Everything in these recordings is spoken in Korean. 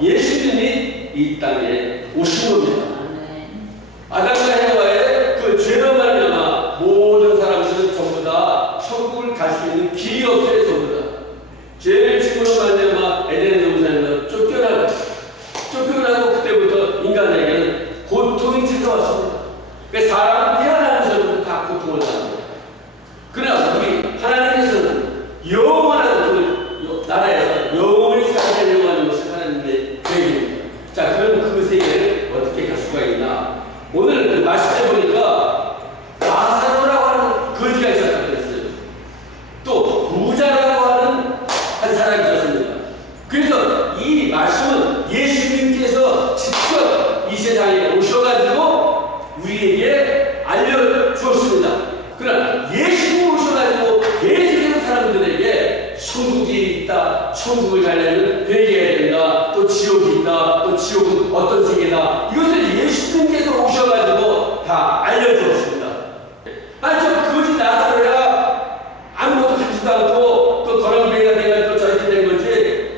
예수님이 이 땅에 오신 겁니다. 아담과 해와의 그 죄로 말미암아 모든 사람들은 전부 다 천국을 갈 수 있는 길이 없어요. 전부 다 죄를 짓고로 말미암아 에덴 동산에서 쫓겨나고 그때부터 인간에게는 고통이 찾아왔습니다. 그러니까 사람은 태어나면서부터 다 고통을 당합니다. 그러나 우리 하나님께서는 영원한 그 나라에서 영원히 살아가려고 하는 것이 하나님의 계획입니다. 자, 그럼 그 세계를 어떻게 갈 수가 있나? 오늘 그 말씀에 보니까 나사로라고 하는 거지가 있었다고 그랬어요. 또 부자라고 하는 한 사람이 있었습니다. 그래서 이 말씀은 예수님께서 직접 이 세상에 오셔가지고 우리에게 알려주었습니다. 그러나 예수님 오셔가지고 예수님 사람들에게 천국이 있다, 천국을 가려면 회개해야 된다, 또 지옥이 있다, 또 지옥은 어떤 세계다, 이것을 예수님께서 오셔가지고 다 알려주었습니다. 아니, 저 거지 나사로야 아무것도 하지도 않고 그 거렁뱅이가 돼가지고 저렇게 된 거지.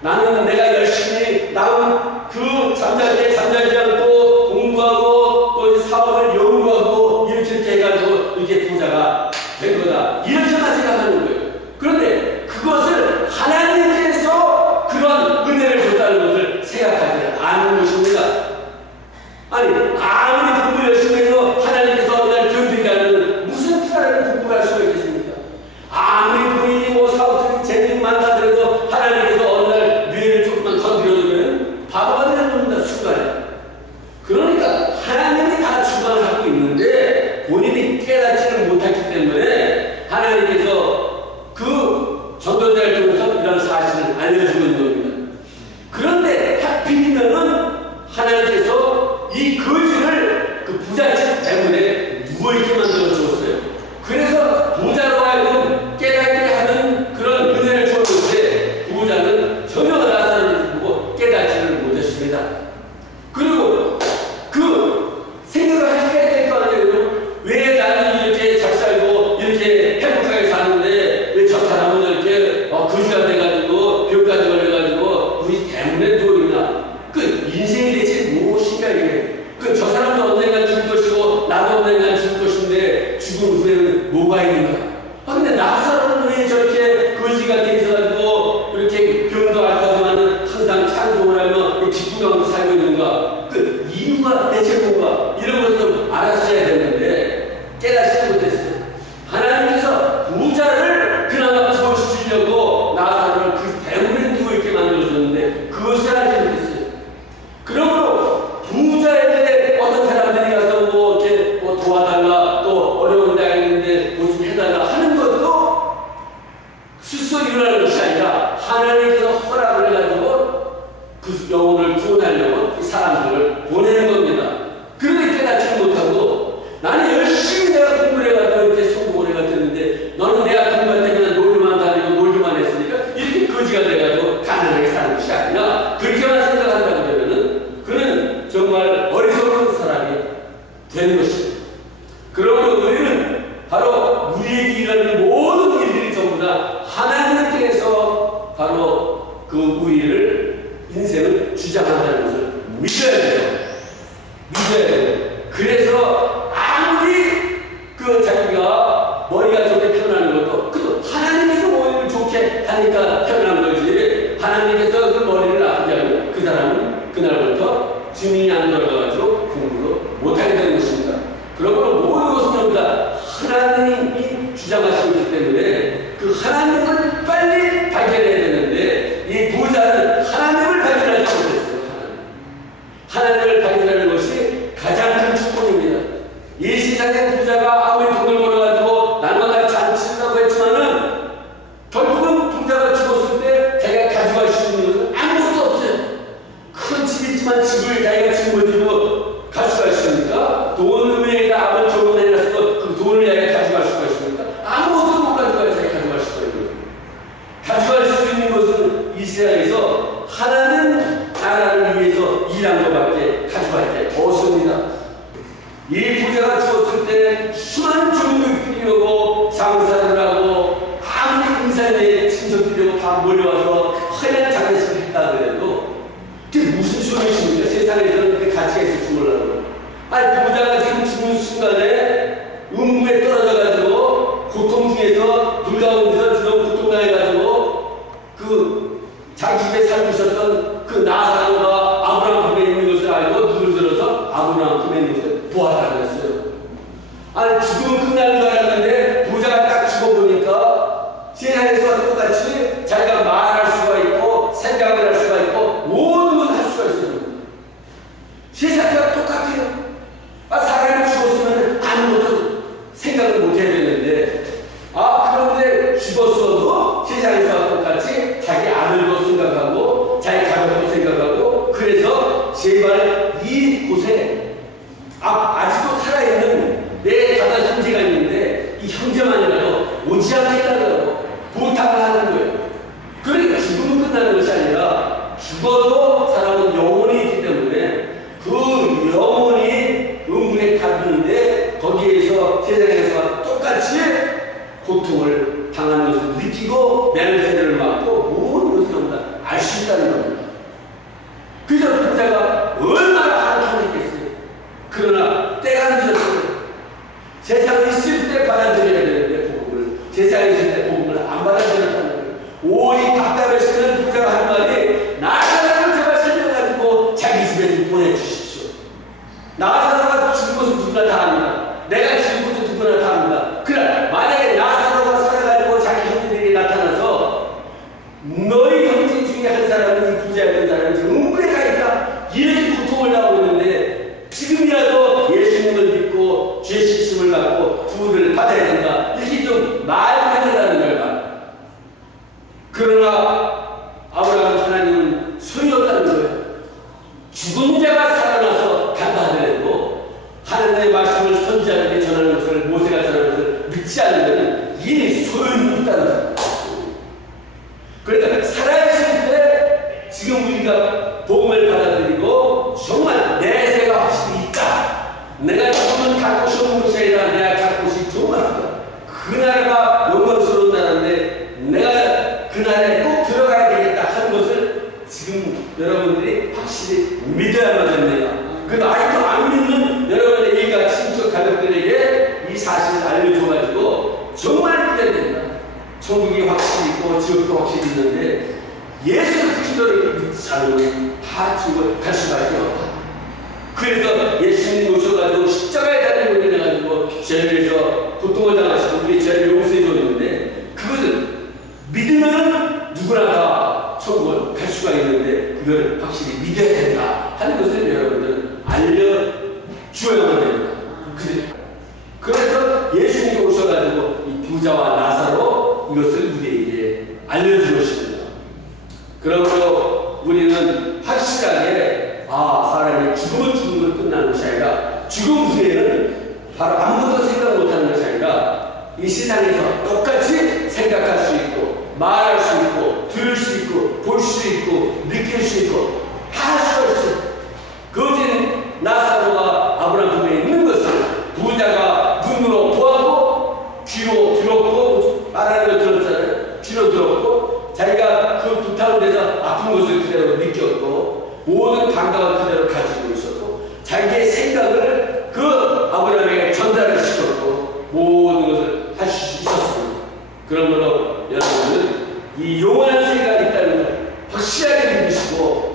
나는 내가 열심히 나온 그 잠자지 않고 공부하고 또 사업을 연구하고 이렇게 해가지고 이렇게 부자가 된 거다, 이렇게만 생각하는 거예요. 그런데 그것을 하나님께서 그런 은혜를 줬다는 것을 생각하지 않는 것입니다. 아니, 아무리 공부 열심히 해서 하나님께서 어느 날 견디게 하면 무슨 사람이 공부를 할 수가 있겠습니까? 아무리 본인이 뭐 사업적인 재능이 많다 그래도 하나님께서 어느 날 뇌를 조금만 건드려주면 바보가 되는 겁니다, 순간에. 그러니까 하나님이 다 주관을 하고 있는데 본인이 깨닫지를 못했기 때문에 하나님께서 그 전도자를 통해서 이런 사실을 알려주는 겁니다. 그런데 하필이면은 하나님께서 이 거지를 그 부잣집 때문에 누워있게 만들어 주었어요. 그래서 부자로 하여금 깨닫게 하는 그런 은혜를 주었는데 부자는 전혀 나사로를 보고 깨닫지를 못했습니다. 그리고 그 생각을 하게 될 거 아니에요. 왜 나는 이렇게 잘 살고 이렇게 행복하게 사는데 왜 저 사람은 이렇게 거지가 돼가지고 병까지 걸려가지고 우리 때문에 누워있나? 그 인생이 대체 무엇인가 이게. 그 저 사람도 언젠가 죽을 것이고 나도 언젠가 죽을 것인데 죽은 후에는 뭐가 있는가? 아, 근데 나사로는 왜 저렇게 거지가 돼 있어가지고 이렇게 병도 앓다지만은 항상 찬송을 하며 기쁜 가운데 살고 있는가? 그 이유가 대체 뭔가? 이런 것을 좀 알았어야 되는데 깨닫지 못했어요. 하나님께서 부자를 그나마 구원시키려고 나사로를 그 대문에 누워있게 만들어줬는데 그것을 알지 못했어요. 그러므로 부자에게 어떤 사람들이 가서 뭐 이렇게 뭐 도와달라, 또 어려운 데가 있는데 뭐 좀 해달라 하는 것도 스스로 일어나는 것이 아니라 하나님께서 허락을 해가지고 그 영혼을 구원하려고 이 사람들을 보내는 겁니다. 그런데 깨닫지 못하고 나는 열심히 내가 공부를 해가지고 이렇게 성공을 해갔는데 너는 내가 공부할 때 그냥 놀기만 다니고 놀기만 했으니까 이렇게 거지가 돼가지고 가난하게 사는 것이 아니라 그렇게만 생각한다고 그러면은 그는 정말 어리석은 사람이 되는 것입니다. 그러므로 우리는 바로 우리에게 일하는 모든 일들이 전부 다 하나님께서 바로 그 우리를 인생을 주장한다는 것을 믿어야 돼요. 믿어야 돼요. 그래서 아무리 그 자기가 머리가 좋게 태어나는 것도 그도 하나님께서 머리를 좋게 하니까 태어난 거지, 하나님께서 그 머리를 아프게 하면 그 사람은 그날부터 증인이 안 돌아가가지고 공부를 못하게 되는 것입니다. 그러므로 모든 것은 전부 다 하나님이 주장하시고 있기 때문에 그 하나님을 빨리 발견해야 되는데 이 부자는 하나님을 발견하지 못했어요. 하나님을 발견하는 것이 가장 큰 축복입니다. 이 세상의 부자가 아무리 돈을 벌어가지고 남과 같이 안 친다고 했지만은 결국은 부자가 죽었을 때 자기가 가져갈 수 있는 것은 아무것도 없어요. 큰 집이지만 집을 자기가 짊어지고 가져갈 수 있습니까? 돈을 위에다 아무리 적은 해놨어도 그 돈을 자기가 가져갈 수가 있습니까? 아무것도 못 가져가야 자기가 가져갈 수가 있는 거예요. 가져갈 수 있는 것은 이 세상에서 하나님 나라를 위해서 일한 것밖에 가져갈 게 없습니다. 이 부자가 죽었을 때 수많은 종족들이 오고 장사를 하고 아무리 인사에 친척들이 오고 다 몰려와서 허연 장례식을 했다 그래도 아니 부자가 지금 죽는 순간에 음부에 떨어져가지고 고통 중에서 물 가운데서 지금 고통당해가지고 그 자기 집에 살고 있었던 그 나사로가 아브라함 품에 있는 것을 알고 눈을 들어서 아브라함 품에 있는 것을 보았다고 했어요. 아니 죽음은 끝나는 줄 알았는데 부자가 딱 죽어보니까 세상에서와 똑같이 자기가 말할 수가 있고 생각을 할 수가 있고 모든 것을 할 수가 있어요. 세상과 똑같아요. 사람이 죽었으면 아무것도 생각을 못 해야 되는데 그런데 죽었어도 세상에서와 똑같이 자기 아들도 생각하고 자기 가족도 생각하고 그래서 제발 이곳에 아직도 살아있는 내 다른 형제가 있는데 이 형제만이라도 오지 않게 해달라고 부탁을 하는 거예요. 그러니까 죽음은 끝나는 것이 아니라 죽어도 사람은 영혼이 있기 때문에 그 영혼이 음부에 갔는데 거기에서 세상에서 똑같이 고통을 당하는 것을 느끼고 맹세를 맡고 모든 것을 전부 다 알 수 있다는 겁니다. 그저 부자가 얼마나 한탄했겠어요. 그러나 때가 늦었어요. 세상에 있을 때 받아들여야 되는데 복음을 세상에 있을 때 복음을 안 받아들였다는 거예요. 오히 답답해지는 부자가 한 말이 나사로를 제발 살려가지고 자기 집에 좀 보내주십시오. 나사로가 죽은 것은 누구나 다 압니다. 내가 죽은 것도 누구나 다 압니다. 그러나 만약에 나사로가 살아가지고 자기 형제들에게 나타나서 너희 형제 중에 한 사람은 이 부자였던 사람이 지금 음부에 가 있다. 이렇게 고통을 당하고 있는데 지금이라도 예수님을 믿고 죄 씻음을 받고 구원을 받아야 된다. 이렇게 좀 말해달라는 거예요. 그러나 아브라함 하나님은 소용이 없다는 거예요. 죽은 자가 살아나서 간다하더라도 하나님의 말씀을 선지자에게 전하는 것을 모세가 전하는 것을 믿지 않으면 이미 소용이 없다는 거예요. 그러니까 살아있을 때 지금 우리가 복음을 받아들이고 정말 내세가 확실히 있다. 내가 지금은 갈 곳이 없는 것이 아니라 내가 갈 곳이 정말 그 나라가 영광스러운 나라인데 내가 그 나라에 꼭 들어가야 되겠다 하는 것을 지금 여러분들이 확실히 믿어야만 됩니다. 그래서 아직도 안 믿는 여러분의 일가 친척 가족들에게 이 사실을 알려줘가지고 정말 믿어야 됩니다. 천국이 확실히 있고 지옥도 확실히 있는데 예수 그리스도를 믿지 않으면 다 지옥을 갈 수밖에 없다. 그래서 예수님 오셔가지고 십자가에 달리고 일어나가지고 죄를 위해서 고통을 당하시고 우리 죄를 용서해 줬는데 그것을 믿으면 누구나 다 천국을 갈 수가 있는데 그걸 확실히 믿어야 된다 하는 것을 여러분들은 알려주어야만 됩니다. 그래서 예수님이 오셔가지고 이 부자와 나사로 이것을 우리에게 알려주십니다. 그러므로 우리는 확실하게 사람이 죽음은 죽음으로 끝나는 것이 아니라 죽음 후에는 바로 아무것도 생각 못하는 것이 아니라 이 세상에서 똑같이 생각할 수 있고 말할 수 있고 들을 수 있고 볼 수 있고 느낄 수 있고 다 할 수가 있어요. 거진 나사로가 아브라함 품에 있는 것을 부자가 눈으로 보았고 귀로 들었고 말하는 걸 들었잖아요. 귀로 들었고 자기가 그 불타는 데서 아픈 것을 그대로 느꼈고 모든 감각을 그대로 가지고 있었고 자기의 생각을 그 아브라함에게 전달을 시켰고 모든 것을 할 수 있었습니다. 그러므로 여러분은 이 영원한 생각이 있다는 것을 확실하게 믿으시고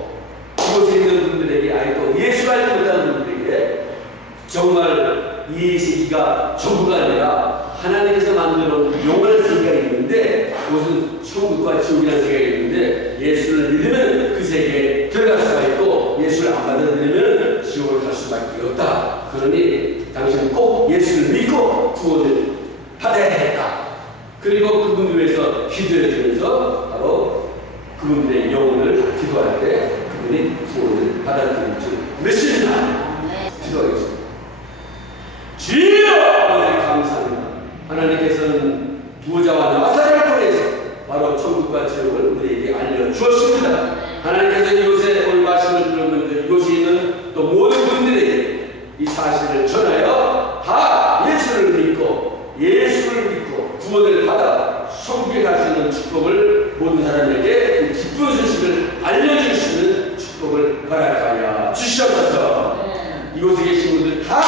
이곳에 있는 분들에게 아직도 예수 알지 못하는 분들에게 정말 이 세계가 전부가 아니라 하나님께서 만들어놓은 영원한 세계가 있는데 그것은 천국과 지옥이라는 세계가 있는데 예수를 믿으면 그 세계에 들어갈 수가 있고 예수를 안 받아들이면 지옥을 갈 수밖에 없다. 그러니 당신은 꼭 예수를 믿고 구원을 받아야 했다. 그리고 그분들 위해서 기도해 주면서 바로 그분들의 영혼을 기도할 때 그분이 구원을 받아들일 줄 믿습니다. 기도하겠습니다. 주여 아버지 감사합니다. 하나님께서는 부자와 나사로를 통해서 바로 천국과 지옥을 우리에게 알려주었습니다. 하나님께서 이곳에 오늘 말씀을 들은 분들 이곳에 있는 또 모든 분들에게 이 사실을 전하여 다 예수를 믿고 구원을 받아 천국에 갈 수 있는 축복을 모든 사람에게 이 기쁜 소식을 알려줄 수 있는 축복을 허락하여 주시옵소서. 이곳에 계신 분들 다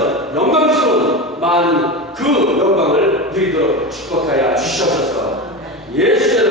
하늘나라에서 영광스러운 많은 그 영광을 누리도록 축복하여 주시옵소서. 예수의